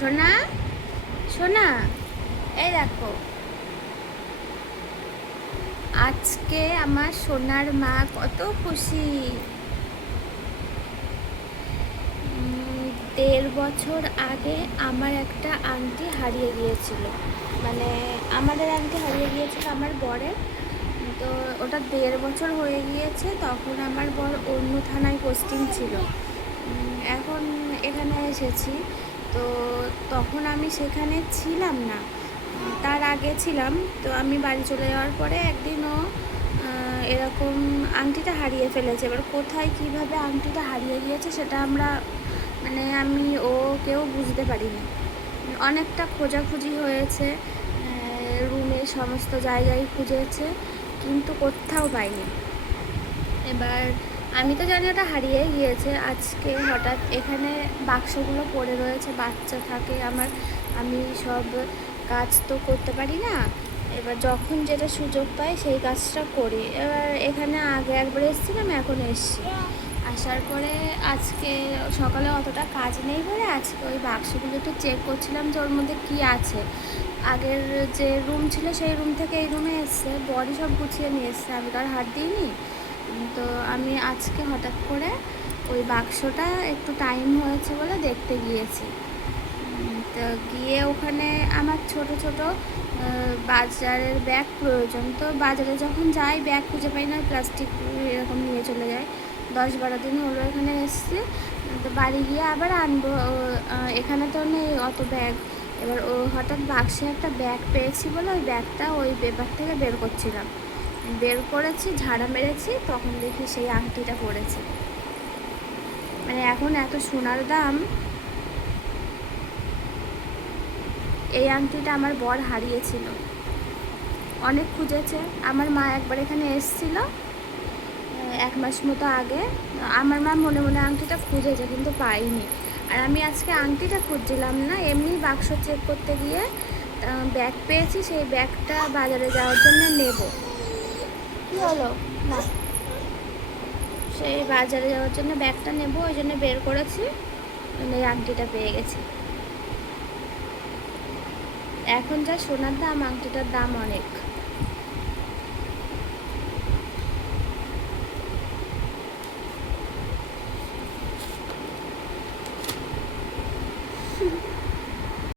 সোনা সোনা, এই দেখো, আজকে আমার সোনার মা কত খুশি। 1.5 বছর আগে আমার একটা আংটি হারিয়ে গিয়েছিল, মানে আমাদের আংটি হারিয়ে গিয়েছিল আমার বরের। তো ওটা 1.5 বছর হয়ে গিয়েছে। তখন আমার বর অন্য থানায় পোস্টিং ছিল, এখন এখানে এসেছি। তো তখন আমি সেখানে ছিলাম না, তার আগে ছিলাম। তো আমি বাড়ি চলে যাওয়ার পরে একদিন ও এরকম আংটিটা হারিয়ে ফেলেছে। এবার কোথায় কিভাবে আংটিটা হারিয়ে গিয়েছে সেটা মানে আমি ও কেউ বুঝতে পারিনি। অনেকটা খোঁজাখুঁজি হয়েছে, রুমে সমস্ত জায়গায় খুঁজেছে, কিন্তু কোথাও পাইনি। এবার আমি তো জানি ওটা হারিয়ে গিয়েছে। আজকে হঠাৎ এখানে বাক্সগুলো পড়ে রয়েছে, বাচ্চা থাকে আমার, আমি সব কাজ তো করতে পারি না। এবার যখন যেটা সুযোগ পাই সেই কাজটা করি। এবার এখানে আগে একবার এসেছিলাম, এখন এসেছি। আসার পরে আজকে সকালে অতটা কাজ নেই বলে আজকে ওই বাক্সগুলো একটু চেক করছিলাম যে ওর মধ্যে কী আছে। আগের যে রুম ছিল সেই রুম থেকে এই রুমে এসছে, বডি সব গুছিয়ে নিয়ে এসছে, আমি তো আর হাত দিইনি। তো আমি আজকে হঠাৎ করে ওই বাক্সটা একটু টাইম হয়েছে বলে দেখতে গিয়েছি। তো গিয়ে ওখানে আমার ছোট ছোট বাজারের ব্যাগ প্রয়োজন। তো বাজারে যখন যাই ব্যাগ খুঁজে পাই না, প্লাস্টিক এরকম নিয়ে চলে যায়। 10-12 দিন হলো এখানে এসেছি। তো বাড়ি গিয়ে আবার আনবো, এখানে তো নেই অত ব্যাগ। এবার ও হঠাৎ বাক্সে একটা ব্যাগ পেয়েছি বলে ওই ব্যাগটা ওই পেপার থেকে বের করছিলাম, বের করেছি, ঝাড়া মেরেছি, তখন দেখি সেই আংটিটা পড়েছে। মানে এখন এত সোনার দাম। এই আংটিটা আমার বর হারিয়েছিল, অনেক খুঁজেছে। আমার মা একবার এখানে এসেছিল 1 মাস মতো আগে। আমার মা মনে মনে আংটিটা খুঁজেছে কিন্তু পাইনি। আর আমি আজকে আংটিটা খুঁজছিলাম না, এমনি বাক্স চেক করতে গিয়ে ব্যাগ পেয়েছি। সেই ব্যাগটা বাজারে যাওয়ার জন্য নেব। কী হলো না, সেই বাজারে যাওয়ার জন্য ব্যাগটা নেব, ওই জন্য বের করেছি, এই আংটিটা পেয়ে গেছি। এখন যা সোনার দাম, আংটিটার দাম অনেক।